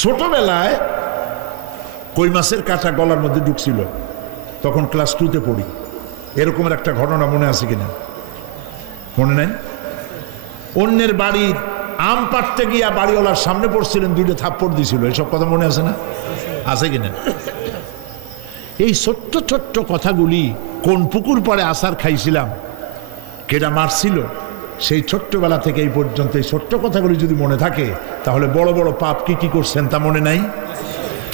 ছোটবেলায় কই মাছের কাঁটা গলার মধ্যে ঢুকছিল, তখন ক্লাস 2-তে পড়ি। এরকমের একটা ঘটনা মনে আছে কিনা? মনে নাই? অন্যের বাড়ির আম পাড়তে গিয়া বাড়িওয়ালার সামনে পড়ছিলেন, 2টা থাপ্পড় দিছিল। এসব কথা মনে আছে না? আছে কিনা? এই ছোট্ট ছোট্ট কথাগুলি, কোন পুকুর পাড়ে আসার খাইছিলাম, কেটা মারছিল, সেই ছোট্টবেলা থেকে এই পর্যন্ত এই ছোট্ট কথাগুলি যদি মনে থাকে, তাহলে বড় বড় পাপ কি কি করছেন তা মনে নাই?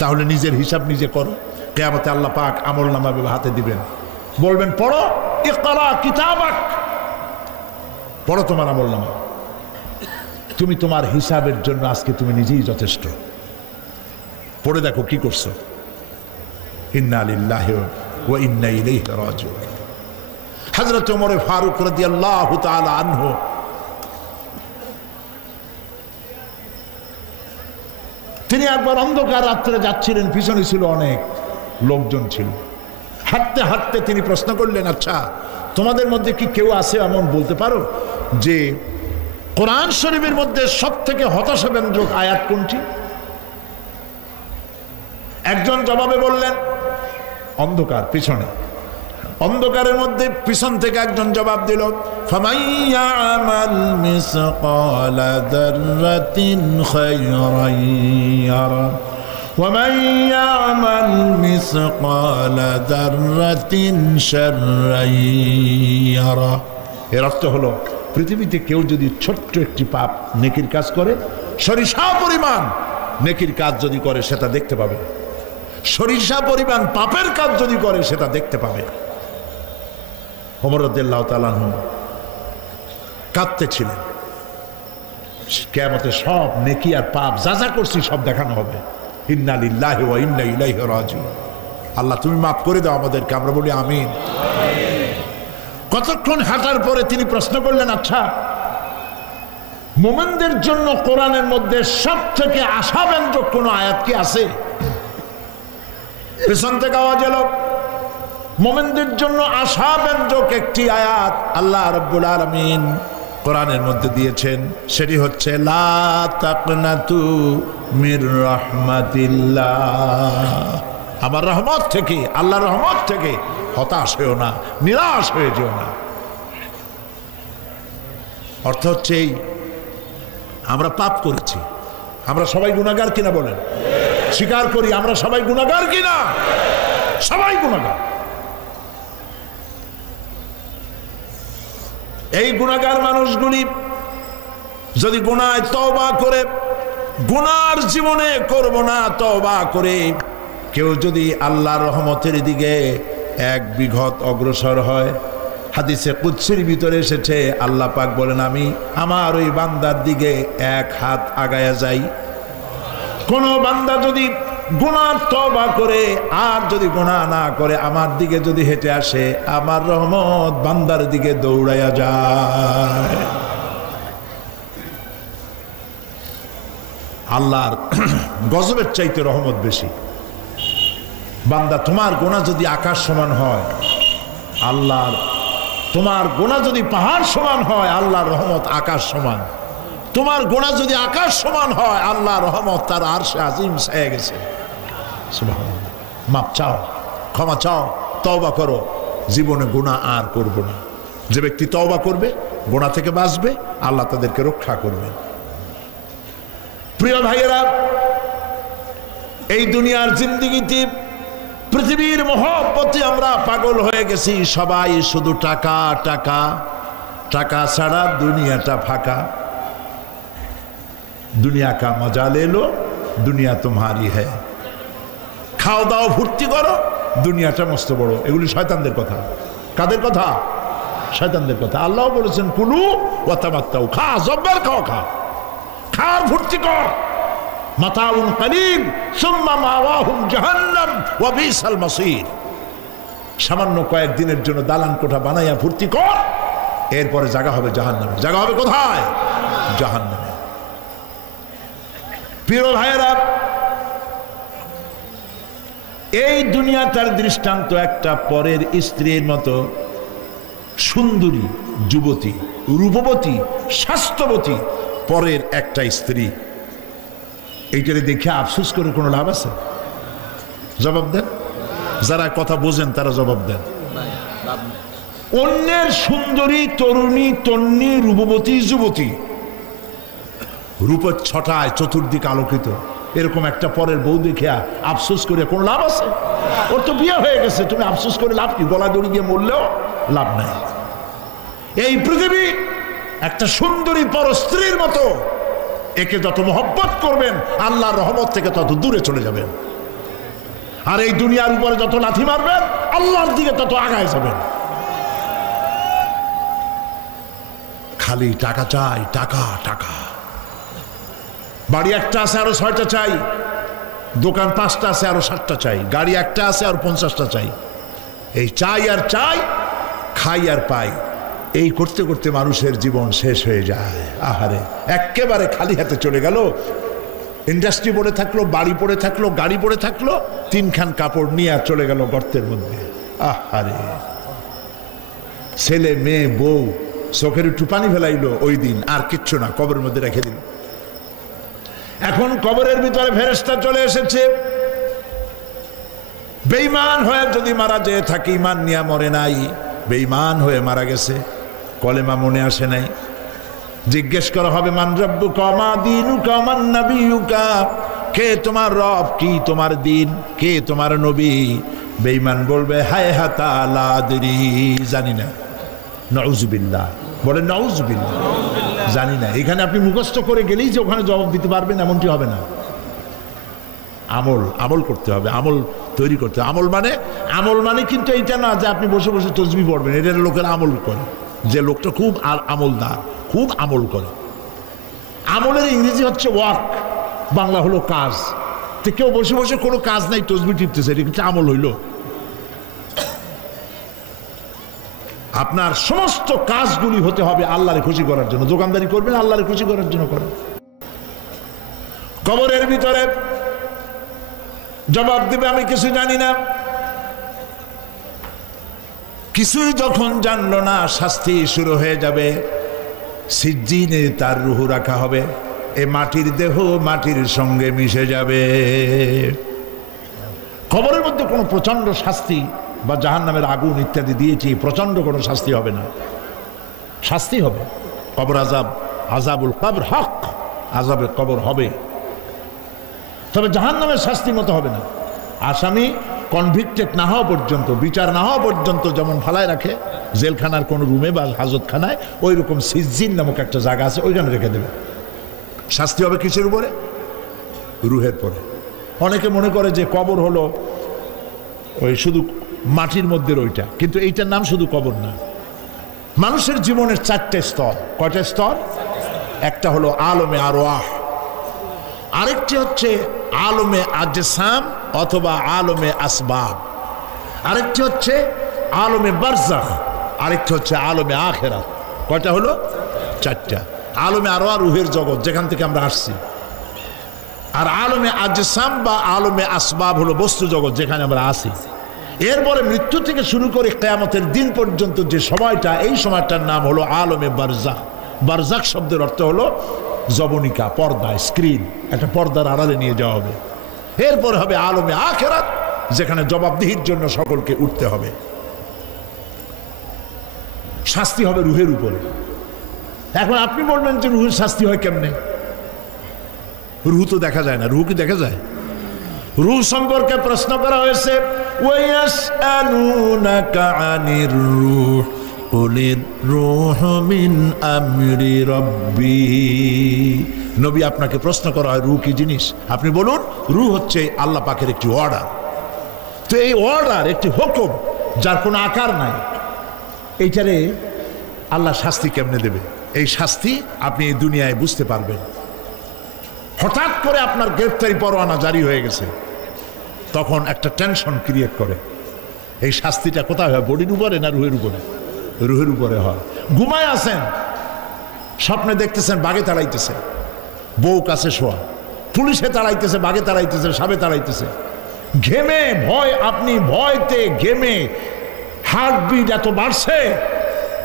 তাহলে নিজের হিসাব নিজে করো। কিয়ামতে আল্লাহ পাক আমলনামা হাতে দিবেন, বলবেন পড়ো, ইকরা কিতাবাক, পড়ো তোমার আমলনামা। তুমি তোমার হিসাবের জন্য আজকে তুমি নিজেই যথেষ্ট। পড়ে দেখো কি করছো। ইন্না লিল্লাহি ওয়া ইন্না ইলাইহি রাজিউন। হযরত ওমর ফারুক রাদিয়াল্লাহু তাআলা আনহু তিনি একবার অন্ধকার রাত্রে যাচ্ছিলেন, পিছনে ছিল অনেক লোকজন ছিল। হাঁটতে হাঁটতে তিনি প্রশ্ন করলেন, আচ্ছা তোমাদের মধ্যে কি কেউ আছে এমন বলতে পারো যে কোরআন শরীফের মধ্যে সব থেকে হতাশাব্যঞ্জক আয়াত কোনটি? একজন জবাবে বললেন, অন্ধকার পিছনে, অন্ধকারের মধ্যে পিছন থেকে একজন জবাব দিল, ফামান ইয়ামাল মিসকালা যাররাতিন খায়রান ইয়ারা ওয়া মান ইয়ামাল মিসকালা যাররাতিন শাররান ইয়ারা। এর অর্থ হলো, পৃথিবীতে কেউ যদি ছোট্ট একটি পাপ নেকির কাজ করে, সরিষা পরিমাণ নেকির কাজ যদি করে সেটা দেখতে পাবে, সরিষা পরিমাণ পাপের কাজ যদি করে সেটা দেখতে পাবে। ওমর রাদিয়াল্লাহু তাআলা আনহু কাঁদতেছিলেন। কিয়ামতে সব নেকি আর পাপ যা যা করছি সব দেখানো হবে। ইন্না লিল্লাহি ওয়া ইন্না ইলাইহি রাজিউন। আল্লাহ তুমি মাফ করে দাও আমাদেরকে, আমরা বলি আমিন। কতক্ষণ হাঁটার পরে তিনি প্রশ্ন করলেন, আচ্ছা মুমিনদের জন্য কোরআনের মধ্যে সব থেকে আশাব্যঞ্জক কোন আয়াত কি আছে? পেছন থেকে আওয়াজ এলো, মুমিনদের জন্য আশাব্যঞ্জক একটি আয়াত আল্লাহ রাব্বুল আলামিন কোরআনের মধ্যে দিয়েছেন, সেটি হচ্ছে লা তাকনাতু মির রাহমাতিল্লাহ। আমার রহমত থেকে, আল্লাহর রহমত থেকে হতাশ হয়েও না, নিরাশ হয়ে যেও না। অর্থ হচ্ছে এই, আমরা পাপ করেছি, আমরা সবাই গুনাহগার কিনা বলেন? স্বীকার করি আমরা সবাই গুনাহগার কিনা? সবাই গুনাহগার। এই গুনাহগার মানুষগুলি যদি গুনায় তওবা করে, গুনার জীবনে করব না তওবা করে কেউ যদি আল্লাহর রহমতের দিকে এক বিঘত অগ্রসর হয়, হাদিসে কুদসির ভিতরে এসেছে, আল্লাহ পাক বলেন আমি আমার ওই বান্দার দিকে এক হাত আগায়া যাই। কোন বান্দা যদি গুনাহ তওবা করে আর যদি গুনাহ না করে আমার দিকে যদি হেঁটে আসে, আমার রহমত বান্দার দিকে দৌড়াইয়া যায়। আল্লাহর গজবের চাইতে রহমত বেশি। বান্দা তোমার গুনাহ যদি আকাশ সমান হয়, আল্লাহর, তোমার গুনাহ যদি পাহাড় সমান হয়, আল্লাহর রহমত আকাশ সমান। তোমার গুনাহ যদি আকাশ সমান হয়, আল্লাহর রহমত তার আরশে আজিম ছায়া গেছে। সুবহানাল্লাহ। মাপ চাও, ক্ষমা চাও, তওবা করো, জীবনে গুনাহ আর করব না। যে ব্যক্তি তওবা করবে, গুনাহ থেকে বাঁচবে, আল্লাহ তাদেরকে রক্ষা করবেন। প্রিয় ভাইয়েরা, এই দুনিয়ার জিন্দেগিতে পৃথিবীর মহব্বতে আমরা পাগল হয়ে গেছি। সবাই শুধু টাকা টাকা, টাকা ছাড়া দুনিয়াটা ফাঁকা। দুনিয়া কা মজা লে লো, দুনিয়া তোমারি হ্যায়। খাও দাও ফুর্তি করো, দুনিয়াটা মস্ত বড়। এগুলি শয়তানদের কথা। কাদের কথা? শয়তানদের কথা। আল্লাহ বলেছেন কুলু ওয়া তামাত্তাউ, খা, জব্বার খাও, খা, খার ফুর্তি কর। মাতাউন কালিল সুম্মা মাওয়াহুম জাহান্নাম ওয়া বিসাল মাসির। সামান্য কয়েকদিনের জন্য দালান কোঠা বানাইয়া ফুর্তি কর, এরপরে জায়গা হবে জাহান্নামে। জায়গা হবে কোথায়? জাহান্নামে। প্রিয় ভাইয়েরা, এই দুনিয়াটার দৃষ্টান্ত একটা পরের স্ত্রীর মতো সুন্দরী যুবতী, রূপবতী, স্বাস্থ্যবতী পরের একটা স্ত্রী। এইটারে দেখে আফসোস করে কোনো লাভ আছে? জবাব দেন, যারা কথা বোঝেন তারা জবাব দেন। অন্যের সুন্দরী তরুণী তন্নী রূপবতী যুবতী, রূপের ছটায় চতুর্দিক আলোকিত, এরকম একটা পরের বউ দেখিয়া আফসোস করে কোনো লাভ আছে? ওর তো বিয়ে হয়ে গেছে, তুমি আফসোস করে লাভ কি? গলা দড়ি দিয়ে মরলেও লাভ নাই। এই পৃথিবী একটা সুন্দরী পর স্ত্রীর মতো, একে যত মহব্বত করবেন আল্লাহর রহমত থেকে তত দূরে চলে যাবেন, আর এই দুনিয়ার উপরে যত লাথি মারবেন আল্লাহর দিকে তত আগায় যাবেন। খালি টাকা চাই, টাকা টাকা। বাড়ি একটা আছে আরো 6টা চাই, দোকান 5টা আছে আরো 7টা চাই, গাড়ি একটা আছে আর 50টা চাই। এই চাই আর চাই, খাই আর পাই, এই করতে করতে মানুষের জীবন শেষ হয়ে যায়। আহারে, একেবারে খালি হাতে চলে গেল। ইন্ডাস্ট্রি পড়ে থাকলো, বাড়ি পড়ে থাকলো, গাড়ি পড়ে থাকলো, 3খান কাপড় নিয়ে চলে গেল গর্তের মধ্যে। আহারে, ছেলে মেয়ে বউ চোখের একটু পানি ফেলাইলো ওই দিন, আর কিচ্ছু না, কবরের মধ্যে রেখে দিল। এখন কবরের ভিতরে ফেরেশতা চলে এসেছে। বেঈমান হয়ে যদি মারা যেয়ে থাকে, ঈমান নিয়ে মরে নাই, বেঈমান হয়ে মারা গেছে, কলেমা মনে আসে নাই, জিজ্ঞেস করা হবে মান রব্বুকা মা দীনুকা মান নবিয়ুকা, কে তোমার রব, কি তোমার দিন, কে তোমার নবী? বেঈমান বলবে হায় হাতা লা আদরি, জানি না। নাউযুবিল্লাহ, বলে নাউযুবিল্লাহ, জানি না। এখানে আপনি মুখস্থ করে গেলেই যে ওখানে জবাব দিতে পারবেন এমনটি হবে না। আমল আমল করতে হবে, আমল তৈরি করতে হবে। আমল মানে কিন্তু এইটা না যে আপনি বসে বসে তসবিহ পড়বেন, এটা লোকের আমল করে, যে লোকটা খুব আমলদার, খুব আমল করে। আমলের ইংরেজি হচ্ছে ওয়ার্ক, বাংলা হলো কাজ। তো কেউ বসে বসে কোনো কাজ নাই, তসবিহ টিপতেছে, এটা কিন্তু আমল হইল? আপনার সমস্ত কাজগুলি হতে হবে আল্লাহরে খুশি করার জন্য। দোকানদারি করবেন আল্লাহরে খুশি করার জন্য করেন। কবরের ভিতরে জবাব দিবে আমি কিছু জানি না। কিছুই যখন জানলো না, শাস্তি শুরু হয়ে যাবে। সিজ্জিনে তার রূহ রাখা হবে, এ মাটির দেহ মাটির সঙ্গে মিশে যাবে। কবরের মধ্যে কোনো প্রচন্ড শাস্তি বা জাহান্নামের আগুন ইত্যাদি দিয়েছি, প্রচন্ড কোনো শাস্তি হবে না। শাস্তি হবে কবর আযাব, আযাবুল কবর হক, আযাবে কবর হবে, তবে জাহান্নামের শাস্তি মতো হবে না। আসামি কনভিক্টেড না হওয়া পর্যন্ত, বিচার না হওয়া পর্যন্ত যেমন ফালায় রাখে জেলখানার কোনো রুমে বা হাজতখানায়, ওই রকম সিজ্জিন নামক একটা জায়গা আছে, ওইখানে রেখে দেবে। শাস্তি হবে কিসের উপরে? রুহের পরে। অনেকে মনে করে যে কবর হলো ওই শুধু মাটির মধ্যে ওইটা, কিন্তু এইটার নাম শুধু কবর না। মানুষের জীবনের 4টে স্তর। কয়টা স্তর? একটা হলো আলমে আরওয়াহ, আরেকটি হচ্ছে আলমে আজসাম অথবা আলমে আসবাব, আরেকটি হচ্ছে আলমে বারজাখ, আরেকটি হচ্ছে আলমে আখিরাত। কয়টা হলো? 4টা। আলমে আরওয়াহ রুহের জগৎ, যেখান থেকে আমরা আসছি। আর আলমে আজসাম বা আলমে আসবাব হলো বস্তু জগৎ, যেখানে আমরা আসি। এরপরে মৃত্যু থেকে শুরু করে কিয়ামতের দিন পর্যন্ত যে সময়টা, এই সময়টার নাম হলো আলমে বারজাখ। বারজাখ শব্দের অর্থ হলো জবনিকা, পর্দা, স্ক্রিন, একটা পর্দার আড়ালে নিয়ে যাওয়া হবে। এরপরে হবে আলমে আখিরাত, যেখানে জবাবদিহির জন্য সকলকে উঠতে হবে। শাস্তি হবে রুহের উপরে। এখন আপনি বলবেন যে রুহের শাস্তি হয় কেমনে? রুহ তো দেখা যায় না। রুহ কি দেখা যায়? রুহ সম্পর্কে প্রশ্ন করা হয়েছে, ওয়ায়াসআলুনাকা আনির রূহ কুলির রূহু মিন আমরি রাব্বি। নবী, আপনাকে প্রশ্ন করা হয় রুহ কি জিনিস, আপনি বলুন রুহ হচ্ছে আল্লাহ পাকের একটি অর্ডার। তো এই অর্ডার, একটি হুকুম, যার কোনো আকার নাই, এইটারে আল্লাহ শাস্তি কেমনে দেবে? এই শাস্তি আপনি এই দুনিয়ায় বুঝতে পারবেন। হঠাৎ করে আপনার গ্রেফতারি পরোয়ানা জারি হয়ে গেছে, তখন একটা টেনশন ক্রিয়েট করে। এই শাস্তিটা কোথায় হয়? বডির উপরে না রুহের উপরে? রুহের উপরে হয়। ঘুমায় আছেন, স্বপ্নে দেখতেছেন বাঘে তাড়াইতেছে, বউ কাছে শোয়া, পুলিশে তাড়াইতেছে, বাঘে তাড়াইতেছে, সাপে তাড়াইতেছে, ঘেমে ভয়, আপনি ভয়তে ঘেমে হার্টবিট এত বাড়ছে,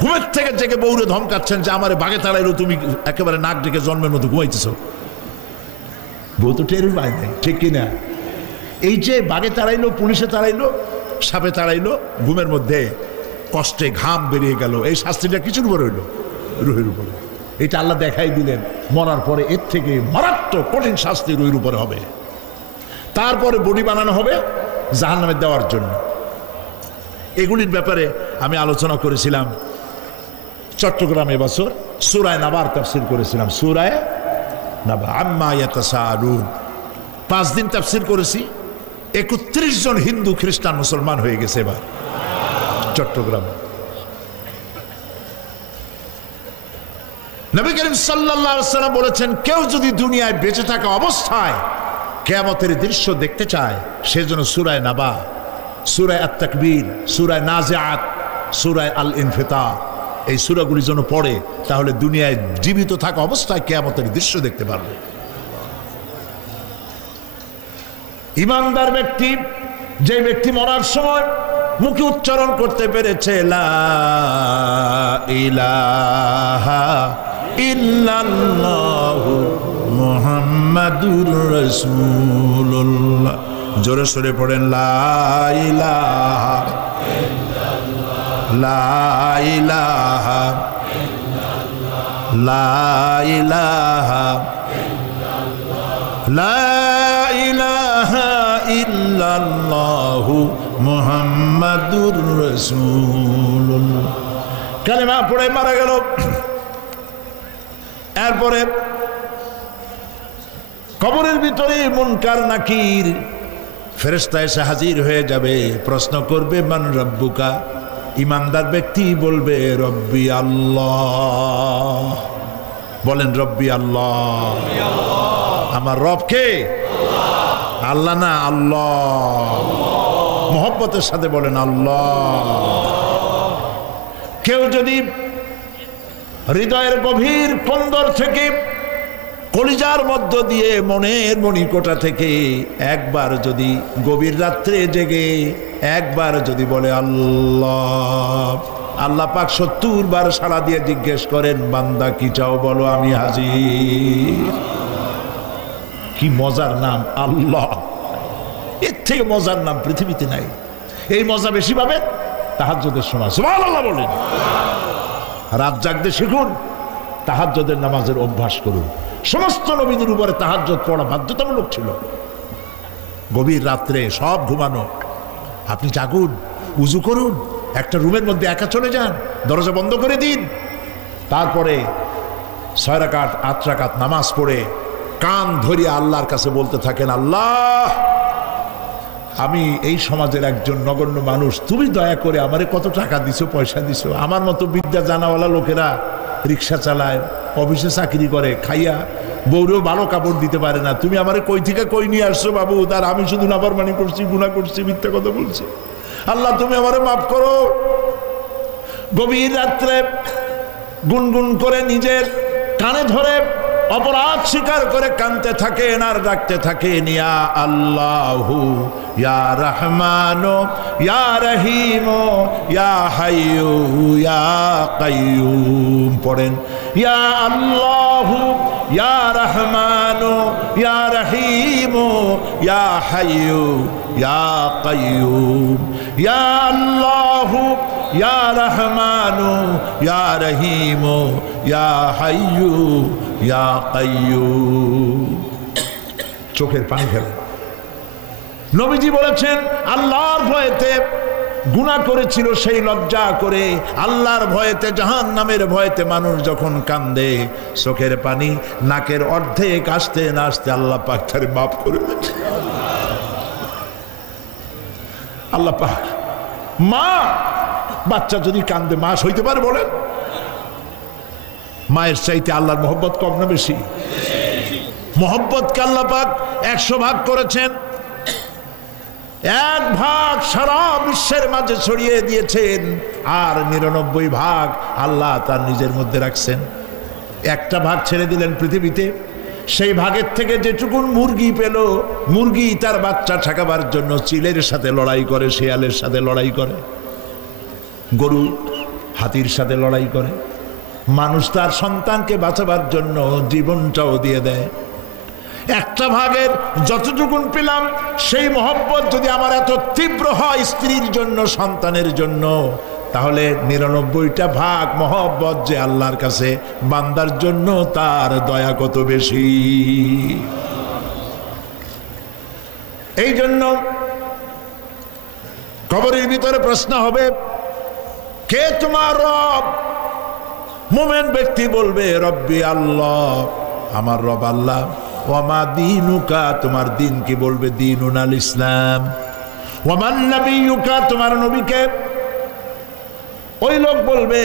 ঘুমের থেকে জেগে বউরে ধমকাচ্ছেন যে আমারে বাঘে তাড়াইলো, তুমি একেবারে নাক ডেকে জন্মের মতো ঘুমাইতেছ। বউ তো টের পায় নাই, ঠিক কিনা? এই যে বাঘে তাড়াইলো, পুলিশে তাড়াইলো, সাপে তাড়াইলো, ঘুমের মধ্যে কষ্টে ঘাম বেরিয়ে গেল, এই শাস্তিটা কিছুর উপরে হইল? রুহের উপরে। এটা আল্লাহ দেখাই দিলেন, মরার পরে এর থেকে মারাত্মক কঠিন শাস্তি রুহের উপরে হবে। তারপরে বডি বানানো হবে জাহান্নামে দেওয়ার জন্য। এগুলির ব্যাপারে আমি আলোচনা করেছিলাম চট্টগ্রামে বছর সূরা নাবার তাফসীর করেছিলাম। সূরা নাবা আম্মা ইয়াতাসাআলুন 5 দিন তাফসীর করেছি। 31 জন হিন্দু খ্রিস্টান মুসলমান হয়ে গেছে এবার চট্টগ্রামে। নবী করিম সাল্লাল্লাহু আলাইহি ওয়াসাল্লাম বলেছেন, কেউ যদি দুনিয়ায় বেঁচে থাকা অবস্থায় কিয়ামতের দৃশ্য দেখতে চায়, সেজন্য সূরা নাবা, সূরা আত-তাকবীর, সূরা নাজিআত, সূরা আল ইনফিতার, এই সূরাগুলি যেন পড়ে, তাহলে দুনিয়ায় জীবিত থাকা অবস্থায় কিয়ামতের দৃশ্য দেখতে পারবে। ঈমানদার ব্যক্তি, যে ব্যক্তি মরার সময় মুখে উচ্চারণ করতে পেরেছে লা ইলাহা ইল্লাল্লাহু মুহাম্মাদুর রাসূলুল্লাহ, জোরে সোরে পড়েন লা ইলাহা লা ইলাহা লা ইলাহা লা ইলাহা ইল্লাল্লাহু মুহাম্মাদুর রাসূলুল্লাহ। কালেমা পড়ে মারা গেল। এরপরে কবরের ভিতরে মুনকার নাকির ফেরেশতা এসে হাজির হয়ে যাবে, প্রশ্ন করবে মান রব্বুকা। ঈমানদার ব্যক্তি বলবে রব্বি আল্লাহ। বলেন রব্বি আল্লাহ। আমার রব কে? আল্লাহ না, আল্লাহ। মোহব্বতের সাথে বলেন আল্লাহ। কেউ যদি হৃদয়ের গভীর কন্দর থেকে, কলিজার মধ্য দিয়ে, মনের মণিকোটা থেকে একবার যদি গভীর রাত্রে জেগে একবার যদি বলে আল্লাহ, আল্লাহ পাক 70 বার সাড়া দিয়ে জিজ্ঞেস করেন, বান্দা কি চাও বলো, আমি হাজির। কি মজার নাম আল্লাহ! এর থেকে মজার নাম পৃথিবীতে নাই। এই মজা বেশি পাবেন তাহাজ্জুদের সময়। সুবহানাল্লাহ বলেন। রাত জাগতে শিখুন, তাহাজ্জুদের নামাজের অভ্যাস করুন। সমস্ত নবীদের উপরে তাহাজ্জুদ পড়া বাধ্যতামূলক ছিল। গভীর রাত্রে সব ঘুমানো, আপনি জাগুন, উজু করুন, একটা রুমের মধ্যে একা চলে যান, দরজা বন্ধ করে দিন, তারপরে 6 রাকাত 8 রাকাত নামাজ পড়ে কান ধরিয়ে আল্লাহর কাছে বলতে থাকেন, আল্লাহ, আমি এই সমাজের একজন নগণ্য মানুষ, তুমি দয়া করে আমারে কত টাকা দিছো, পয়সা দিছো, আমার মতো বিদ্যা জানাওয়ালা লোকেরা রিক্সা চালায়, অফিসে চাকরি করে, খাইয়া বউরেও ভালো কাপড় দিতে পারে না, তুমি আমারে কই থেকে কই নিয়ে আসছো বাবু, তার আমি শুধু নাফরমানি করছি, গুনাহ করছি, মিথ্যা কথা বলছি, আল্লাহ তুমি আমারে মাফ করো। গভীর রাত্রে গুনগুন করে নিজের কানে ধরে অপরাধ স্বীকার করে কানতে থাকেন আর ডাকতে থাকেন, ইয়া আল্লাহু ইয়া রহমানু ইয়া রহিমু ইয়া হাইয়ু ইয়া কাইয়ুম। পড়েন, ইয়া আল্লাহু ইয়া রহমানু ইয়া রহিমু ইয়া হাইয়ু ইয়া কাইয়ুম। ইয়া আল্লাহু ইয়া রহমানু ইয়া রহিমু ইয়া হাইয়ু ইয়া কাইয়ুম। চোখের পানি ফেলে। নবীজি বলেছেন, আল্লাহর ভয়েতে গুনাহ করেছিল সেই লজ্জা করে, আল্লাহর ভয়েতে, জাহান্নামের ভয়েতে মানুষ যখন কান্দে, চোখের পানি নাকের অর্ধেক আসতে না আসতে আল্লাহ পাক তারে মাফ করে দেন। আল্লাহ পাক, মা, বাচ্চা যদি কান্দে মা সইতে পারে? বলেন, মায়ের চাইতে আল্লাহর মহব্বত কম না বেশি? মহব্বতকে আল্লাহ পাক 100 ভাগ করেছেন, 1 ভাগ সারা বিশ্বের মাঝে ছড়িয়ে দিয়েছেন, আর 99 ভাগ আল্লাহ তার নিজের মধ্যে রাখছেন। 1টা ভাগ ছেড়ে দিলেন পৃথিবীতে, সেই ভাগের থেকে যেটুকুন মুরগি পেল, মুরগি তার বাচ্চা ঠেকাবার জন্য চিলের সাথে লড়াই করে, শেয়ালের সাথে লড়াই করে, গরু হাতির সাথে লড়াই করে, মানুষ তার সন্তানকে বাঁচাবার জন্য জীবনটাও দিয়ে দেয়। একটা ভাগের যতটুকুন পেলাম সেই মহব্বত যদি আমার এত তীব্র হয় স্ত্রীর জন্য, সন্তানের জন্য, তাহলে 99টা ভাগ মহব্বত যে আল্লাহর কাছে বান্দার জন্য, তার দয়া কত বেশি। এই জন্য কবরের ভিতরে প্রশ্ন হবে, কে তোমার রব? মুমিন ব্যক্তি বলবে রব্বি আল্লাহ, আমার রব আল্লাহ। ওয়ামা দীনুকা, তোমার দিন কি? বলবে দীনুনাল ইসলাম। ওয়ামান নবিয়ুকা, তোমার নবীকে? ওই লোক বলবে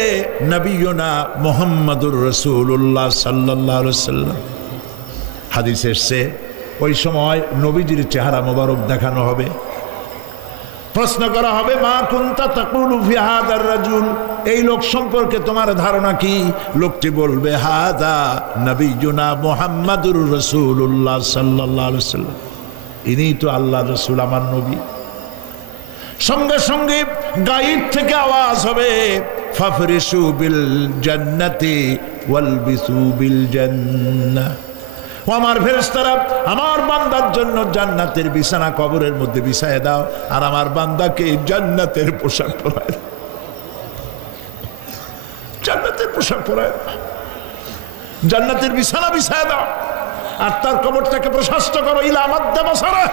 নবিয়ুনা মুহাম্মাদুর রাসূলুল্লাহ সাল্লাল্লাহু আলাইহি ওয়াসাল্লাম। হাদিসে এসেছে ওই সময় নবীজির চেহারা মোবারক দেখানো হবে, প্রশ্ন করা হবে মা কুনতা তাকুলু ফি হাদার রাজুল, এই লোক সম্পর্কে তোমার ধারণা কি? লোকটি বলবে হাদা নবিয়ুনা মুহাম্মাদুর রাসূলুল্লাহ সাল্লাল্লাহু আলাইহি ওয়াসাল্লাম, ইনি তো আল্লাহর রাসূল, আমার নবী। সঙ্গে সঙ্গে গায়েব থেকে আওয়াজ হবে ফাফরিশু বিল জান্নাতি ওয়ালবিসু বিল জান্নাহ, ও আমার ফেরেশতারা আমার বান্দার জন্য জান্নাতের বিছানা কবরের মধ্যে বিছায় দাও, আর আমার বান্দাকে জান্নাতের পোশাক পরায় দাও, জান্নাতের পোশাক পরায় দাও, জান্নাতের বিছানা বিছায় দাও, আর তার কবরটাকে প্রশস্ত করো ইলা মাদ্দা বাসারা,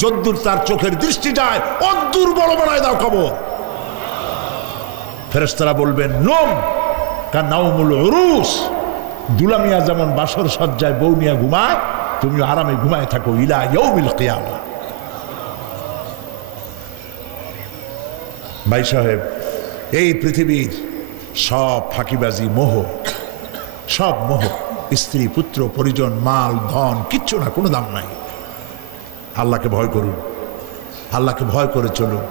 যদ্দূর তার চোখের দৃষ্টি যায় অদ্দূর বড় বানায় দাও কবর। ফেরেশতারা বলবেন নোম কানাউমুল উরুস, দুলামিয়া যেমন বাসর সজ্জায় বউ নিয়ে ঘুমায়, তুমি আরামে ঘুমায় থাকো ইলা ইয়াউমিল কিয়ামা। ভাই সাহেব, এই পৃথিবীর সব ফাঁকিবাজি, মোহ, সব মোহ, স্ত্রী পুত্র পরিজন মাল ধন কিচ্ছু না, কোনো দাম নাই। আল্লাহকে ভয় করুন, আল্লাহকে ভয় করে চলুন।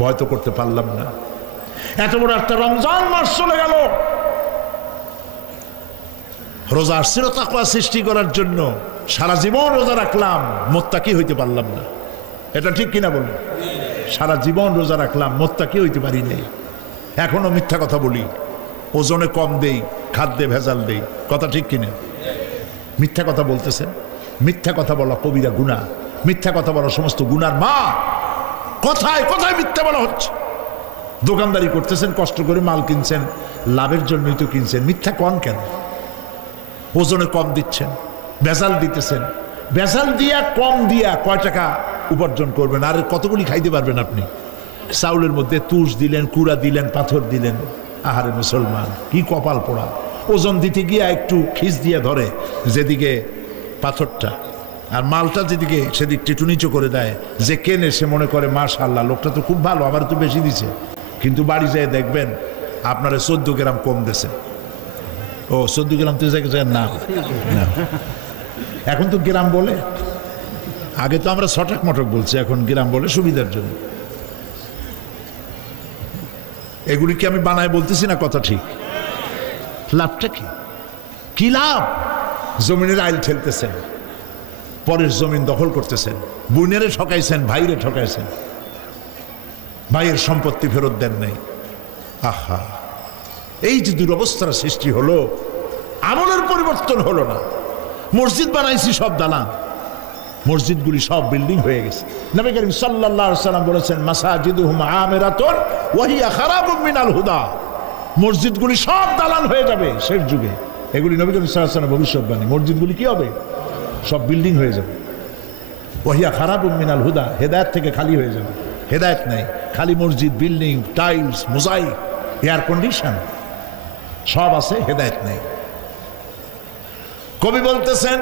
ভয় তো করতে পারলাম না, এত বড় একটা রমজান মাস চলে গেল, রোজা আসছিল তাকওয়া সৃষ্টি করার জন্য, সারা জীবন রোজা রাখলাম, মুত্তাকি হইতে পারলাম না। এটা ঠিক কিনা বলুন? সারা জীবন রোজা রাখলাম, মুত্তাকি হইতে পারি নাই। এখনো মিথ্যা কথা বলি, ওজনে কম দেই, খাদ্যে ভেজাল দেই, কথা ঠিক কিনা? মিথ্যা কথা বলতেছেন, মিথ্যা কথা বলা কবিরা গুনাহ, মিথ্যা কথা বলা সমস্ত গুনার মা। কথায় কথায় মিথ্যা বলা হচ্ছে। দোকানদারি করতেছেন, কষ্ট করে মাল কিনছেন, লাভের জন্যই তো কিনছেন, মিথ্যা কন কেন? ওজনে কম দিচ্ছেন, ভেজাল দিতেছেন, ভেজাল দিয়া কম দিয়া কয় টাকা উপার্জন করবেন? আর কতগুলি খাইতে পারবেন আপনি? চাউলের মধ্যে তুষ দিলেন, কুড়া দিলেন, পাথর দিলেন। আহারে মুসলমান, কি কপাল পোড়া! ওজন দিতে গিয়া একটু খিস দিয়ে ধরে যেদিকে পাথরটা, আর মালটা যেদিকে সেদিক টিটু নিচু করে দেয়। যে কেনে সে মনে করে মাশাআল্লাহ, লোকটা তো খুব ভালো, আমার তো বেশি দিছে। কিন্তু বাড়ি যেয়ে দেখবেন আপনারা 14 গ্রাম কম দিয়েছে। ও 14 গ্রাম তো না, এখন তো গ্রাম বলে, আগে তো আমরা ছটাক মটক বলছি, এখন গ্রাম বলে সুবিধার জন্য। এগুলি কি আমি বানায় বলতেছি না? কথা ঠিক। লাভটা কি? কি লাভ? জমিনের আইল ঠেলতেছেন, পরের জমিন দখল করতেছেন, বোনেরে ঠকাইছেন, ভাইরে ঠকাইছেন, ভাইয়ের সম্পত্তি ফেরত দেন নাই। আহা, এই যে দুরবস্থার সৃষ্টি হলো, আমলের পরিবর্তন হলো না। মসজিদ বানাইছি সব দালান, মসজিদগুলি সব বিল্ডিং হয়ে গেছে। নবী করিম সাল্লাল্লাহু আলাইহি ওয়াসাল্লাম বলেছেন মাসাজিদুহুম আমিরাতুন ওয়া হিয়া খারাবুম মিনাল হুদা, মসজিদগুলি সব দালান হয়ে যাবে শেষ যুগে। এগুলি নবী করিম সাল্লাল্লাহু আলাইহি ওয়াসাল্লামের ভবিষ্যৎবাণী। মসজিদগুলি কি হবে? সব বিল্ডিং হয়ে যাবে। ওয়া হিয়া খারাবুম মিনাল হুদা, হেদায়েত থেকে খালি হয়ে যাবে। হেদায়েত নাই, খালি মসজিদ, building, tiles, mosaic, air condition সব আছে, হেদায়েত নেই। কবি বলতেছেন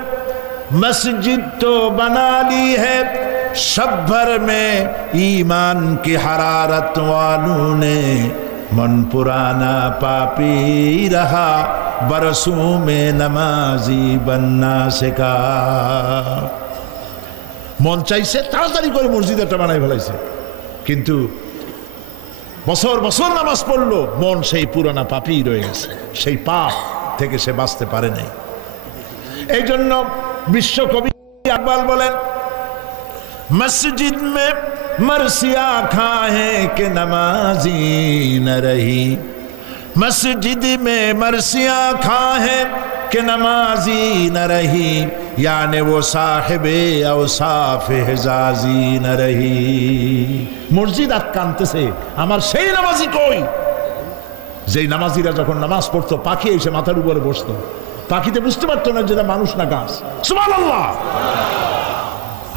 मस्जिद तो बना ली है शब भर में ईमान की हरारत वालों ने, मन पुराना पापी रहा बरसों में नमाजी बनना सिखा। মন চাইছে তাড়াতাড়ি করে মসজিদ একটা বানাই ফেলাইছে, কিন্তু বছর বছর নামাজ পড়লো, মন সেই পুরানা পাপী রয়ে গেছে, সেই পাপ থেকে সে বাঁচতে পারে নাই। এই জন্য বিশ্বকবি আকবাল বলেন মসজিদ মে মরসিয়া খাহে কে নমাজি ন রহি, মসজিদ মে মরসিয়া খাহে कि नमाजी न रही यानी वो साहिबे औसाफे हिजाजी न रही। मस्जिद কাঁদতেছে আমার সেই নামাজি কই। যেই নামাজিরা যখন নামাজ পড়তো পাখি এসে মাথার উপরে বসতো, পাখিতে বুঝতে পারতো না যেটা মানুষ না গাছ। সুবহানাল্লাহ।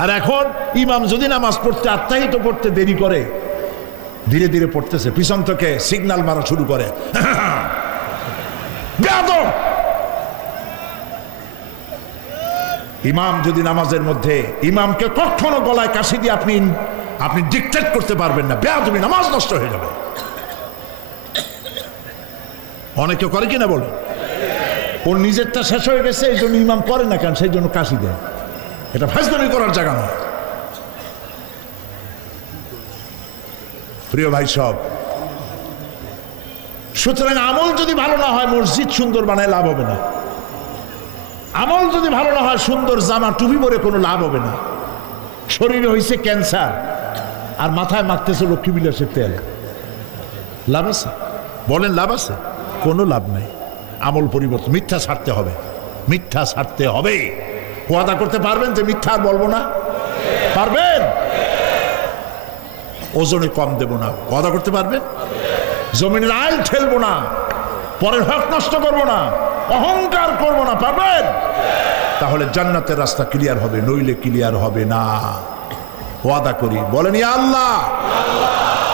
আর এখন ইমাম যদি নামাজ পড়তে আত্মাহিত পড়তে দেরি করে, ধীরে ধীরে পড়তেছে, পিছন থেকে সিগন্যাল মারা শুরু করে, বেয়াদব। ইমাম যদি নামাজের মধ্যে, ইমামকে কখনো গলায় কাশি দিয়ে আপনি ডিকটেট করতে পারবেন না, বেয়াদবি, নামাজ নষ্ট হয়ে যাবে। অনেকে করে কিনা বলে, ওর নিজেরটা শেষ হয়ে গেছে এই জন্য ইমাম করে না কেন, সেই জন্য কাশি দেয়। এটা ফাজলামি করার জায়গা নয়। প্রিয় ভাই সব, সুতরাং আমল যদি ভালো না হয় মসজিদ সুন্দর বানায় লাভ হবে না। আমল যদি ভালো না হয় সুন্দর জামা টুপি পরে কোনো লাভ হবে না। শরীরে হয়েছে ক্যান্সার আর মাথায় মাখতেছে লক্ষ্মী বিলাসের তেল, লাভ আছে? বলেন লাভ আছে? কোনো লাভ নাই। আমল পরিবর্তন, মিথ্যা ছাড়তে হবে, মিথ্যা ছাড়তে হবে। ওয়াদা করতে পারবেন যে মিথ্যা আর বলবো না? পারবেন? ওজনে কম দেব না, ওয়াদা করতে পারবেন? জমিনের আইল ঠেলবো না, পরের হক নষ্ট করবো না, অহংকার করবো না, পারবেন? তাহলে জান্নাতের রাস্তা ক্লিয়ার হবে, নইলে ক্লিয়ার হবে না। ওয়াদা করি, বলেন ইয়া আল্লাহ।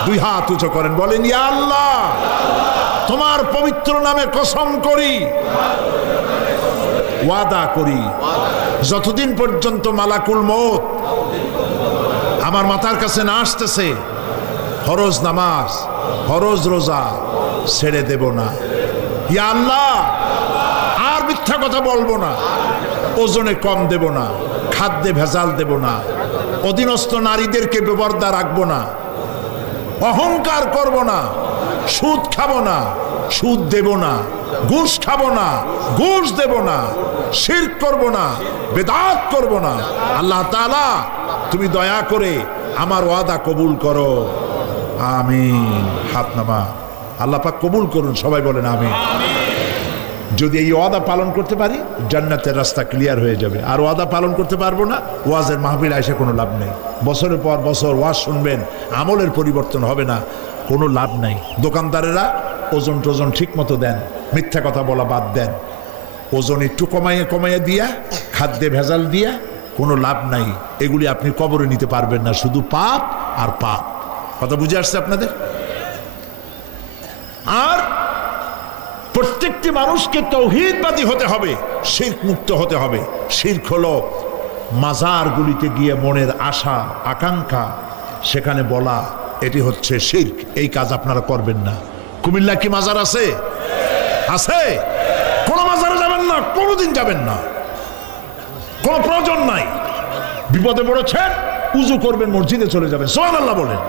দুই হাত উঁচু করেন, বলেন ইয়া আল্লাহ, তোমার পবিত্র নামে কসম করি, ওয়াদা করি, যতদিন পর্যন্ত মালাকুল মউত আমার মাথার কাছে না আসতেছে, ফরজ নামাজ, ফরজ রোজা ছেড়ে দেব না। ইয়া আল্লাহ, আর মিথ্যা কথা বলবো না, ওজনে কম দেব না, খাদ্যে ভেজাল দেব না, অধীনস্থ নারীদেরকে বেপরদা রাখবো না, অহংকার করব না, সুদ খাবো না, সুদ দেব না, ঘুষ খাবো না, ঘুষ দেব না, শিরক করব না, বেদাত করব না। আল্লাহ তাআলা তুমি দয়া করে আমার ওয়াদা কবুল করো, আমিন। হাত নামা, আল্লাহ পাক কবুল করুন, সবাই বলেন আমিন। যদি এই ওয়াদা পালন করতে পারি জান্নাতের রাস্তা ক্লিয়ার হয়ে যাবে। আর ওয়াদা পালন করতে পারবো না, ওয়াজের মাহফিল আইসা কোনো লাভ নেই। বছরের পর বছর ওয়াজ শুনবেন, আমলের পরিবর্তন হবে না, কোনো লাভ নাই। দোকানদারেরা ওজন টোজন ঠিক মতো দেন, মিথ্যা কথা বলা বাদ দেন, ওজন একটু কমাইয়ে কমাইয়ে দিয়া, খাদ্যে ভেজাল দিয়া কোনো লাভ নাই। এগুলি আপনি কবরে নিতে পারবেন না, শুধু পাপ আর পাপ। কথা বুঝে আসছে আপনাদের? আর প্রত্যেকটি মানুষকে তাওহীদবাদী হতে হবে, শিরক মুক্ত হতে হবে। শিরক হলো মাজারগুলিতে গিয়ে মনের আশা আকাঙ্ক্ষা সেখানে বলা, এটি হচ্ছে শিরক। এই কাজ আপনারা করবেন না। কুমিল্লা কি মাজার আছে? আছে? কোন মাজারে যাবেন না, কোনোদিন যাবেন না, কোনো প্রয়োজন নাই। বিপদে পড়েছেন, উজু করবেন, মসজিদে চলে যাবেন, সুবহানাল্লাহ বলেন।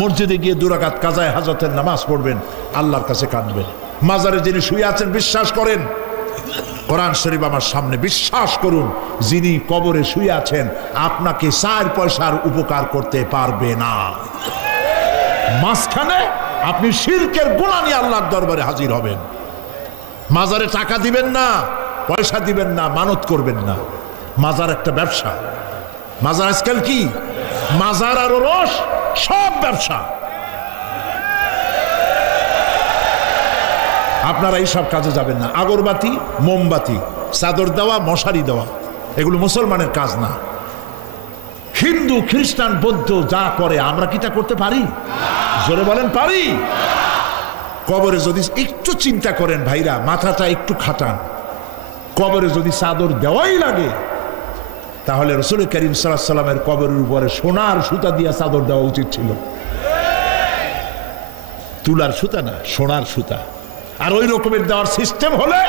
মসজিদে গিয়ে 2 রাকাত কাজায়ে হাজতের নামাজ পড়বেন, আল্লাহর কাছে কাঁদবেন। মাজারে যিনি শুয়ে আছেন বিশ্বাস করেন, কোরআন শরীফ আমার সামনে, বিশ্বাস করুন, যিনি কবরে শুয়ে আছেন আপনাকে 4 পয়সার উপকার করতে পারবে না। মাঝখানে আপনি শিরকের গুনাহ নিয়ে আল্লাহর দরবারে হাজির হবেন। মাজারে টাকা দিবেন না, পয়সা দিবেন না, মানত করবেন না। মাজার একটা ব্যবসা। মাজার আজকাল কি, মাজার আর রস সব ব্যবসা। আপনারা এই সব কাজে যাবেন না। আগরবাতি, মোমবাতি, চাদর দেওয়া, মশারি দেওয়া, এগুলো মুসলমানের কাজ না। হিন্দু, খ্রিস্টান, বৌদ্ধ যা করে আমরা কি তা করতে পারি? জোরে বলেন, পারি? কবরে যদি একটু চিন্তা করেন ভাইরা, মাথাটা একটু খাটান, কবরে যদি চাদর দেওয়াই লাগে তাহলে রাসূল করিম সাল্লাল্লাহু আলাইহি ওয়াসাল্লামের কবরের উপরে সোনার সুতা দিয়ে চাদর দেওয়া উচিত ছিল। তুলার সুতা না, সোনার সুতা। আর ওই রকমের দেওয়ার সিস্টেম হলে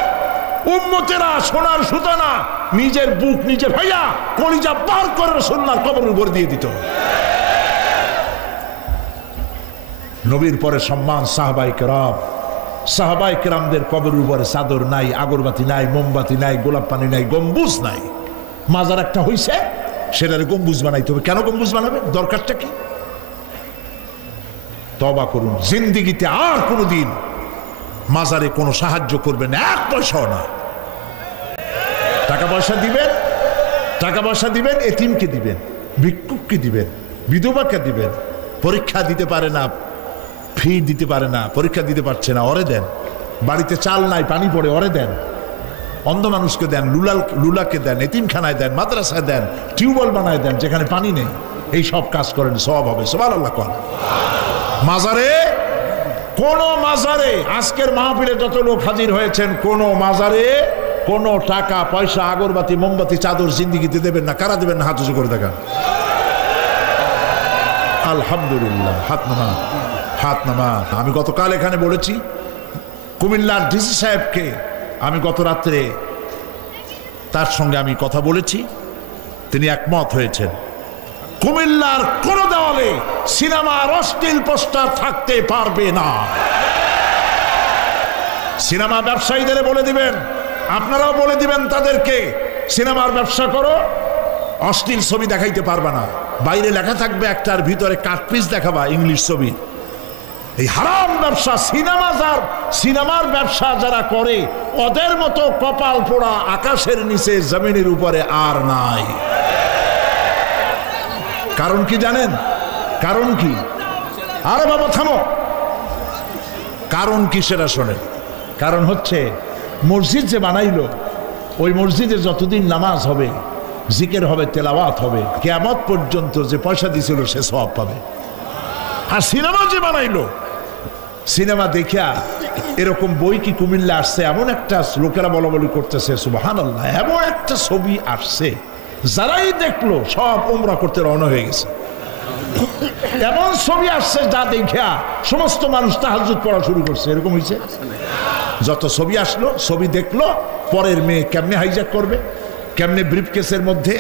উম্মতেরা সোনার সুতা না, নিজের বুক নিজে ভাইয়া কলিজা বার করে রাসূলুল্লাহর কবরের উপর দিয়ে দিত। নবীর পরে সম্মান সাহাবায়ে কেরাম। সাহাবায়ে কেরামদের কবরের উপরে চাদর নাই, আগরবাতি নাই, মোমবাতি নাই, গোলাপ পানি নাই, গম্বুজ নাই। মাজার একটা হইছে, সেটারে গম্বুজ বানাইতে হবে। কেন গম্বুজ বানাবে? দরকারটা কি? তওবা করুন, জিন্দেগিতে আর কোনোদিন মাজারে কোনো সাহায্য করবেন না, 1 পয়সাও না। টাকা পয়সা দিবেন, টাকা পয়সা দিবেন, এতিমকে দিবেন, ভিক্ষুককে দিবেন, বিধবাকে দিবেন। পরীক্ষা দিতে পারে না, ফি দিতে পারে না, পরীক্ষা দিতে পারছে না, ওরে দেন। বাড়িতে চাল নাই, পানি পড়ে, ওরে দেন। অন্ধ মানুষকে দেন, লুলাকে দেন, এতিমখানায় দেন, মাদ্রাসায় দেন, টিউবওয়েল বানায় দেন যেখানে পানি নেই। এই সব কাজ করেন, সব হবে। সুবহানাল্লাহ কোন মাজারে, কোন মাজারে, আজকের মাহফিলে যত লোক হাজির হয়েছেন, কোন মাজারে কোন টাকা পয়সা, আগরবাতি, মোমবাতি, চাদর জিন্দিগিতে দেবেন না। কারা দেবেন না? হাত উঁচু করে দেখান। আলহামদুলিল্লাহ, হাত নামা, হাত নামা। আমি গতকাল এখানে বলেছি, কুমিল্লার ডিসি সাহেবকে আমি গত রাত্রে তার সঙ্গে আমি কথা বলেছি, তিনি একমত হয়েছেন। কুমিল্লার কোন দেওয়ালে সিনেমার অশ্লীল পোস্টার থাকতে পারবে না। সিনেমা ব্যবসায়ীদের বলে দিবেন, আপনারাও বলে দিবেন তাদেরকে, সিনেমার ব্যবসা করো, অশ্লীল ছবি দেখাইতে পারবে না। বাইরে লেখা থাকবে একটার, ভিতরে কাটপিস দেখাবা ইংলিশ ছবি। এই হারাম ব্যবসা, সিনেমার ব্যবসা যারা করে, ওদের মতো কপাল পোড়া আকাশের নিচে জমিনের উপরে আর নাই। কারণ কি জানেন? কারণ কি? আরে বাবা থামো, কারণ কি সেটা শোনেন। কারণ হচ্ছে, মসজিদ যে বানাইলো, ওই মসজিদে যতদিন নামাজ হবে, জিকির হবে, তেলাওয়াত হবে, কিয়ামত পর্যন্ত যে পয়সা দিছিল সে সওয়াব পাবে। আর সিনেমা যে বানাইলো, সিনেমা দেখিয়া এরকম বই কি কুমিল্লা আসছে? এমন একটা লোকেরা বলা বলি করতেছে, সুবহানাল্লাহ, এমন একটা ছবি আসছে, যারাই দেখলো সব উমরা করতে রওনা হয়ে গেছে। এমন ছবি আসছে যা দেখিয়া সমস্ত মানুষ তাহাজ্জুদ পড়া শুরু করছে। এরকম হয়েছে। যত ছবি আসলো, ছবি দেখলো, পরের মেয়ে কেমনে হাইজ্যাক করবে, কেমনে ব্রিফকেসের মধ্যে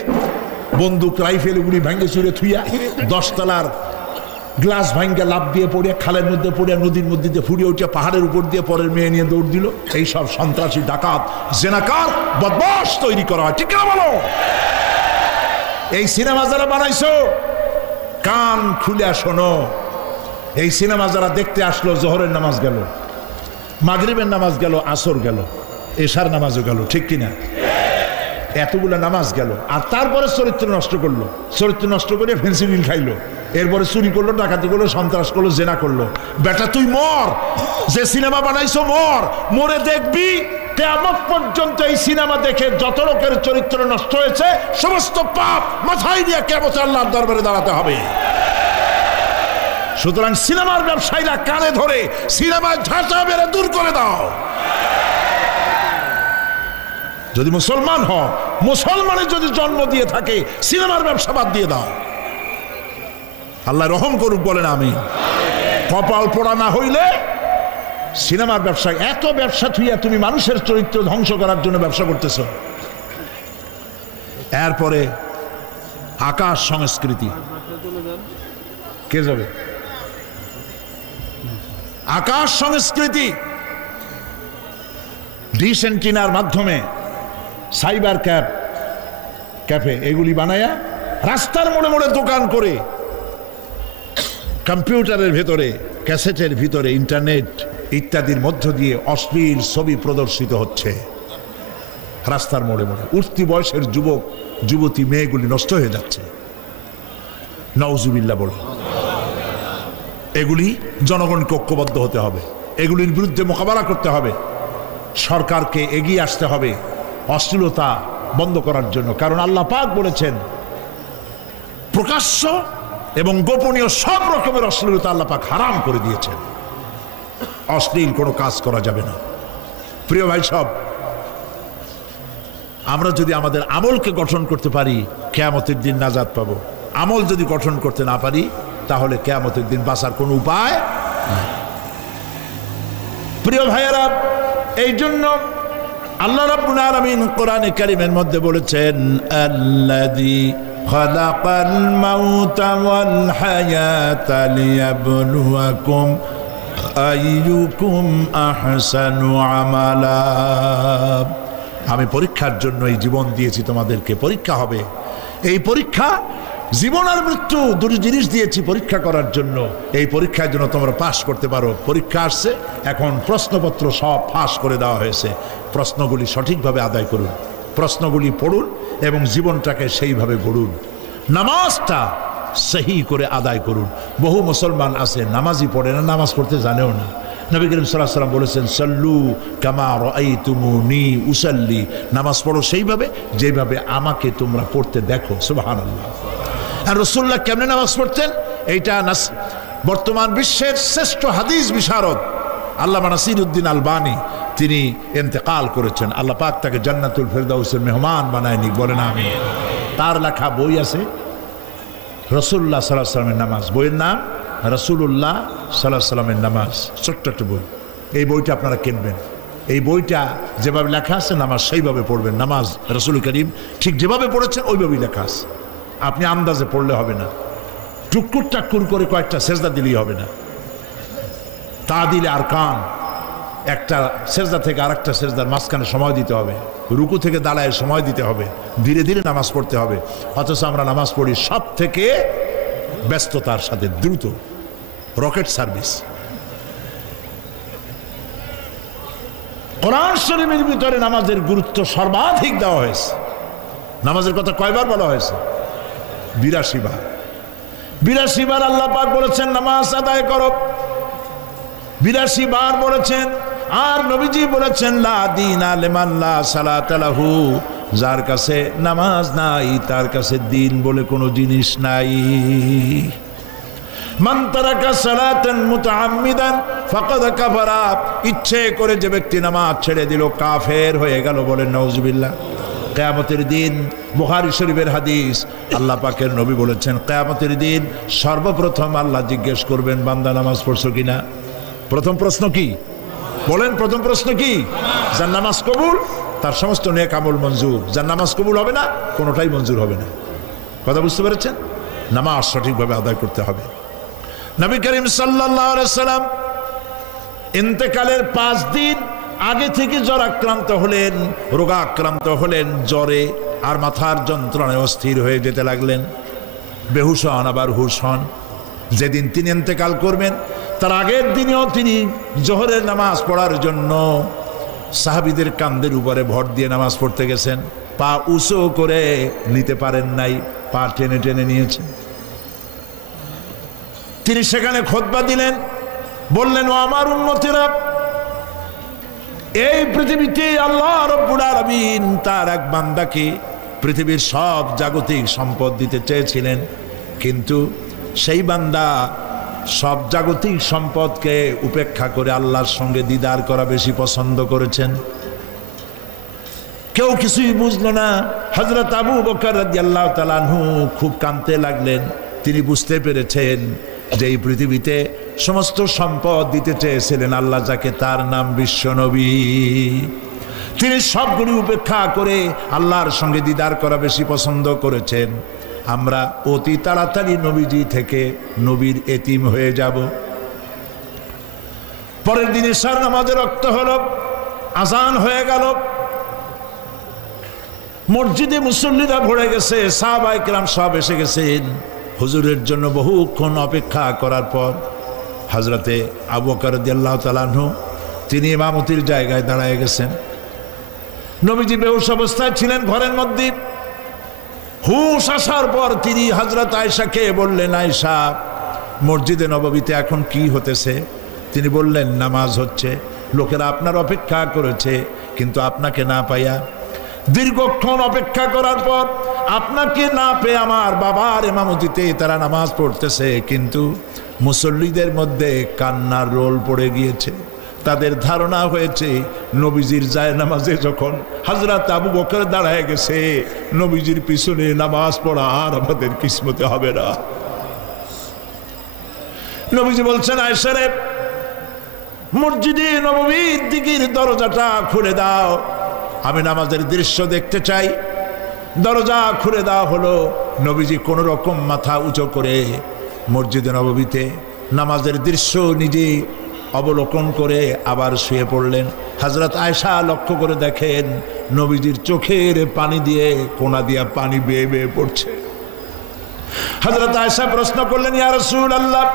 বন্দুক, রাইফেল, গুলি ভাঙ্গে চুরে থুইয়া 10 তলার গ্লাস ভাঙ্গা লাভ দিয়ে পড়ে, খালের মধ্যে পড়ে, নদীর মধ্যে দিয়ে ফুড়িয়ে উঠে, পাহাড়ের উপর দিয়ে পরের মেয়ে নিয়ে দৌড় দিল। এই সব সন্ত্রাসী, ডাকাত, জেনাকার, বদমাশ তৈরি করা হয়। ঠিক না বলো? এই সিনেমা যারা বানাইছো, কান খুলে শোনো। এই সিনেমা যারা দেখতে আসলো, জোহরের নামাজ গেল, মাগরিবের নামাজ গেল, আসর গেল, এশার নামাজও গেল, ঠিক কিনা? এতগুলো নামাজ গেল, আর তারপরে চরিত্র নষ্ট করলো। চরিত্র নষ্ট করে ফেন্সিডিল খাইলো, এরপরে চুরি করলো, ডাকাতি করলো, সন্ত্রাস করলো, জেনা করলো। বেটা তুই মর, যে সিনেমা বানাইছো মর, মরে দেখবি কিয়ামত পর্যন্ত এই সিনেমা দেখে যত লোকের চরিত্র নষ্ট হয়েছে, সমস্ত পাপ মাথায় নিয়ে কিয়ামতে আল্লাহর দরবারে দাঁড়াতে হবে। সুতরাং সিনেমার ব্যবসায়ীরা কানে ধরে সিনেমায় ঝাঁচা বেড়ে দূর করে দাও। যদি মুসলমান হও, মুসলমানের যদি জন্ম দিয়ে থাকে, সিনেমার ব্যবসা বাদ দিয়ে দাও। আল্লাহ রহম করুক, বলেন আমিন। কপাল পোড়া না হইলে সিনেমার ব্যবসা, এত ব্যবসা থুইয়া তুমি মানুষের চরিত্র ধ্বংস করার জন্য ব্যবসা করতেছ। এরপরে আকাশ সংস্কৃতি, কে যাবে? আকাশ সংস্কৃতি ডিশ এন্টিনার মাধ্যমে, সাইবার ক্যাফে এগুলি বানায়া রাস্তার মোড়ে মোড়ে দোকান করে, কম্পিউটারের ভেতরে, ক্যাসেটের ভিতরে, ইন্টারনেট ইত্যাদির মধ্য দিয়ে অশ্লীল ছবি প্রদর্শিত হচ্ছে। রাস্তার মোড়ে মোড়ে উঠতি বয়সের যুবক যুবতী মেয়েগুলি নষ্ট হয়ে যাচ্ছে। নাউজুবিল্লাহ বলে। এগুলি জনগণকে ঐক্যবদ্ধ হতে হবে, এগুলির বিরুদ্ধে মোকাবেলা করতে হবে। সরকারকে এগিয়ে আসতে হবে অশ্লীলতা বন্ধ করার জন্য। কারণ আল্লাহ পাক বলেছেন, প্রকাশ্য এবং গোপনীয় সব রকমের অশ্লীলতা আল্লাহ পাক হারাম করে দিয়েছেন। অশ্লীল কোনো কাজ করা যাবে না। প্রিয় ভাই সব, আমরা যদি আমাদের আমলকে গঠন করতে পারি, কিয়ামতের দিন নাজাত পাবো। আমল যদি গঠন করতে না পারি, তাহলে কিয়ামতের দিন বাঁচার কোনো উপায় নাই। প্রিয় ভাইয়েরা, এই জন্য আল্লাহ রাব্বুল আলামিন কোরআনে কারীমের মধ্যে বলেছেন, আল্লাযী খালাকাল মাউতা ওয়াল হায়াতা লিয়াবলুয়াকুম আইয়ুকুম আহসানু আমালা। আমি পরীক্ষার জন্য এই জীবন দিয়েছি তোমাদেরকে, পরীক্ষা হবে। এই পরীক্ষা, জীবন আর মৃত্যু দুটি জিনিস দিয়েছি পরীক্ষা করার জন্য। এই পরীক্ষার জন্য তোমরা পাস করতে পারো। পরীক্ষা আসছে, এখন প্রশ্নপত্র সব ফাঁস করে দেওয়া হয়েছে। প্রশ্নগুলি সঠিকভাবে আদায় করুন। প্রশ্নগুলি পড়ুন এবং জীবনটাকে সেইভাবে গড়ুন। নামাজটা সহি করে আদায় করুন। বহু মুসলমান আছে নামাজই পড়ে না, নামাজ পড়তে জানেও না। নবী করিম সাল্লাল্লাহু আলাইহি ওয়াসাল্লাম বলেছেন, সাল্লু কামা রাআইতুমুনি উসাল্লি, নামাজ পড়ো সেইভাবে যেভাবে আমাকে তোমরা পড়তে দেখো। সুবহানাল্লাহ। আর রাসূলুল্লাহ কেমনে নামাজ পড়তেন, এইটা বর্তমান বিশ্বের শ্রেষ্ঠ হাদিস বিশারদ আল্লামা নাসিরউদ্দিন আলবানী তিনি ইন্তেকাল করেছেন। আল্লাহ পাক তাকে জান্নাতুল ফেরদাউসের মেহমান বানায় নিক, বলেন আমিন। তার লেখা বই আছে রাসূলুল্লাহ সাল্লাল্লাহু আলাইহি ওয়াসাল্লামের নামাজ, বইয়ের নাম রাসূলুল্লাহ সাল্লাল্লাহু আলাইহি ওয়াসাল্লামের নামাজ, ছোট্ট একটা বই। এই বইটা আপনারা কিনবেন। এই বইটা যেভাবে লেখা আছে নামাজ সেইভাবে পড়বেন। নামাজ রাসূল করিম ঠিক যেভাবে পড়েছেন ওইভাবেই লেখা আছে। আপনি আন্দাজে পড়লে হবে না, টুকুর টাক্কুর করে কয়েকটা সেজদা দিলেই হবে না। তাদিল আরকান, একটা সেজদা থেকে আরেকটা সেজদার মাঝখানে সময় দিতে হবে, রুকু থেকে দাঁড়ায় সময় দিতে হবে, ধীরে ধীরে নামাজ পড়তে হবে। অথচ আমরা নামাজ পড়ি সব থেকে ব্যস্ততার সাথে, দ্রুত, রকেট সার্ভিস। কোরআন শরীফের ভিতরে নামাজের গুরুত্ব সর্বাধিক দেওয়া হয়েছে। নামাজের কথা কয়বার বলা হয়েছে? 82 বার। 82 বার আল্লাহ পাক বলেছেন নামাজ আদায় করো, 82 বার বলেছেন। আর নবীজি বলেছেন লা দীনা লিমান লা সালাতা লাহু, যার কাছে নামাজ নাই তার কাছে দিন বলে কোনো জিনিস নাই। মান তারাকা সালাতান মুতাআম্মিদান ফাকাদ কাফারা, ইচ্ছে করে যে ব্যক্তি নামাজ ছেড়ে দিল কাফের হয়ে গেল, বলেন নাউজুবিল্লাহ। কিয়ামতের দিন, বুখারী শরীফের হাদিস, আল্লাহ পাকের নবী বলেছেন কিয়ামতের দিন সর্বপ্রথম আল্লাহ জিজ্ঞেস করবেন বান্দা নামাজ পড়ছো কিনা। প্রথম প্রশ্ন কি বলেন? প্রথম প্রশ্ন কি? যার নামাজ কবুল তার সমস্ত নেক আমল মঞ্জুর, যার নামাজ কবুল হবে না কোনোটাই মঞ্জুর হবে না। কথা বুঝতে পেরেছেন? নামাজ সঠিকভাবে আদায় করতে হবে। নবী করিম সাল্লাল্লাহু আলাইহি ওয়াসাল্লাম ইন্তেকালের 5 দিন আগে থেকে জ্বরাক্রান্ত হলেন, রোগাক্রান্ত হলেন, জ্বরে আর মাথার যন্ত্রণায় অস্থির হয়ে যেতে লাগলেন, বেহুশ হন আবার হুশ হন। যেদিন তিনি ইন্তেকাল করবেন তার আগের দিনেও তিনি জোহরের নামাজ পড়ার জন্য সাহাবীদের কাঁধের উপরে ভর দিয়ে নামাজ পড়তে গেছেন। পা উঁচু করে নিতে পারেন নাই, পা টেনে টেনে নিয়েছেন। তিনি সেখানে খুতবা দিলেন, বললেন ও আমার উম্মতেরা, এই পৃথিবীতে আল্লাহ রাব্বুল আলামিন তার এক বান্দাকে পৃথিবীর সব জাগতিক সম্পদ দিতে চেয়েছিলেন, কিন্তু সেই বান্দা সব জাগতিক সম্পদকে উপেক্ষা করে আল্লাহর সঙ্গে দিদার করা বেশি পছন্দ করেছেন। কেউ কিছুই বুঝলো না। হযরত আবু বকর রাদিয়াল্লাহু তাআলা আনহু খুব কাঁদতে লাগলেন। তিনি বুঝতে পেরেছেন যে এই পৃথিবীতে সমস্ত সম্পদ দিতে চেয়েছিলেন আল্লাহ যাকে, তার নাম বিশ্বনবী। তিনি সবগুলি উপেক্ষা করে আল্লাহর সঙ্গে দিদার করা বেশি পছন্দ করেছেন। আমরা অতি তাড়াতাড়ি নবীজি থেকে নবীর এতিম হয়ে যাব। পরের দিন ইশার নামাজে রক্ত হলো, আজান হয়ে গেল, মসজিদে মুসল্লিরা ভরে গেছে, সাহাবায়ে কেরাম সব এসে গেছেন। হুজুরের জন্য বহুক্ষণ অপেক্ষা করার পর হযরতে আবু বকর রাদিয়াল্লাহু তাআলা আনহু তিনি ইমামতির জায়গায় দাঁড়ায় গেছেন। নবীজি বেহুশ অবস্থায় ছিলেন ঘরের মধ্যে। হুশ আসার পর তিনি হযরত আয়েশাকে বললেন, আয়েশা, মসজিদে নববীতে এখন কি হতেছে? তিনি বললেন, নামাজ হচ্ছে। লোকেরা আপনার অপেক্ষা করেছে, কিন্তু আপনাকে না পাইয়া দীর্ঘক্ষণ অপেক্ষা করার পর আপনাকে না পেয়ে আমার বাবার ইমামতিতে তারা নামাজ পড়তেছে, কিন্তু মুসল্লিদের মধ্যে কান্নার রোল পড়ে গিয়েছে। তাদের ধারণা হয়েছে নবীজির জায়নামাজে যখন হযরত আবু বকর দাঁড়ায় গেছে, নবীজির পিছনে নামাজ পড়া আর আমাদের কিসমতে হবে না। নবীজি বলছেন, আয়েশা রে, মসজিদে নববীর দিকের দরজাটা খুলে দাও, আমি নামাজের দৃশ্য দেখতে চাই। দরজা খুলে দেওয়া হলো। নবীজি কোন রকম মাথা উঁচু করে মসজিদে নববীতে নামাজের দৃশ্য নিজে অবলোকন করে আবার শুয়ে পড়লেন। হযরত আয়েশা লক্ষ্য করে দেখেন নবীজির চোখের পানি দিয়ে কোনা দিয়া পানি বেয়ে বেয়ে পড়ছে। হযরত আয়েশা প্রশ্ন করলেন, ইয়া রাসূলুল্লাহ,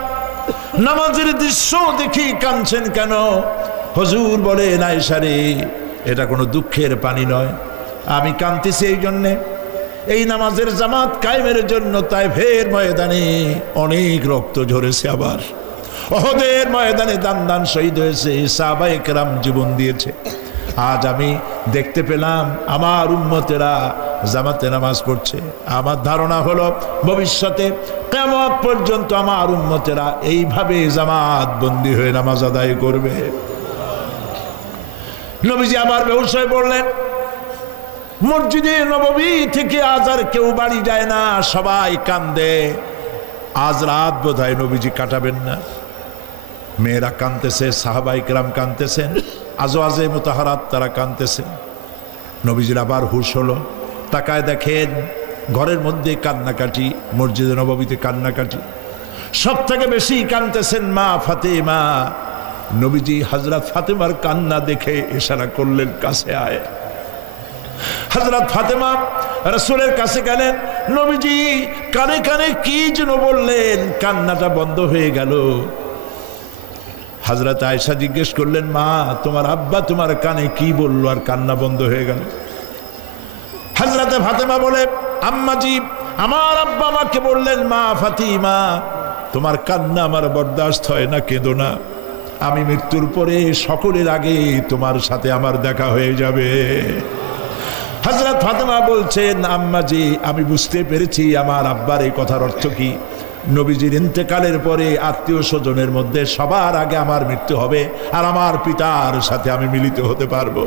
নামাজের দৃশ্য দেখি কাঁদছেন কেন? হুজুর বলেন, আয়েশা রে, এটা কোনো দুঃখের পানি নয়, আমি কাঁদতেছি এই জন্যে, এই নামাজের জামাত কায়েমের জন্য তায়েফের ময়দানে অনেক রক্ত ঝরেছে, আবার ওহদের ময়দানে দান দান শহীদ হয়েছে, সাহাবায়ে কেরাম জীবন দিয়েছে। আজ আমি দেখতে পেলাম আমার উম্মতেরা জামাতে নামাজ পড়ছে। আমার ধারণা হলো ভবিষ্যতে কিয়ামত পর্যন্ত আমার উম্মতেরা এইভাবে জামাত বন্দী হয়ে নামাজ আদায় করবে। নবীজি আবার বেহুশ হয়ে পড়লেন। মসজিদে নববী থেকে আজ আর কেউ বাড়ি যায় না, সবাই কান্দে। আজ রাত বোধহয় নবীজি কাটাবেন না। মেয়েরা কাঁদতেছে, সাহাবায়ে কেরাম কাঁদতেছেন, আজওয়াজে মুতাহারাত তারা কাঁদতেছেন। নবীজির আবার হুশ হলো, তাকায় দেখেন ঘরের মধ্যে কান্নাকাটি, মসজিদে নববীতে কান্নাকাটি। সব থেকে বেশি কাঁদতেছেন মা ফাতেমা। নবীজি হযরত ফাতেমার কান্না দেখে ইশারা করলেন, কাছে আয়। হযরত ফাতেমা রাসূলের কাছে গেলেন। নবীজি কানে কানে কি যেন বললেন, কান্নাটা বন্ধ হয়ে গেল। হযরত আয়েশা জিজ্ঞেস করলেন, মা তোমার আব্বা তোমার কানে কি বললো আর কান্না বন্ধ হয়ে গেল? হযরত ফাতেমা বলে, আম্মাজি আমার আব্বা আমাকে বললেন, মা ফাতিমা তোমার কান্না আমার বরদাস্ত হয় না, কেঁদো না, আমি মৃত্যুর পরে সকলের আগে তোমার সাথে আমার দেখা হয়ে যাবে। হযরত ফাতেমা বলছেন, আম্মাজি আমি বুঝতে পেরেছি আমার আব্বার এই কথার অর্থ কি। নবীজির ইন্তেকালের পরে আত্মীয় স্বজনের মধ্যে সবার আগে আমার মৃত্যু হবে, আর আমার পিতার সাথে আমি মিলিত হতে পারবো।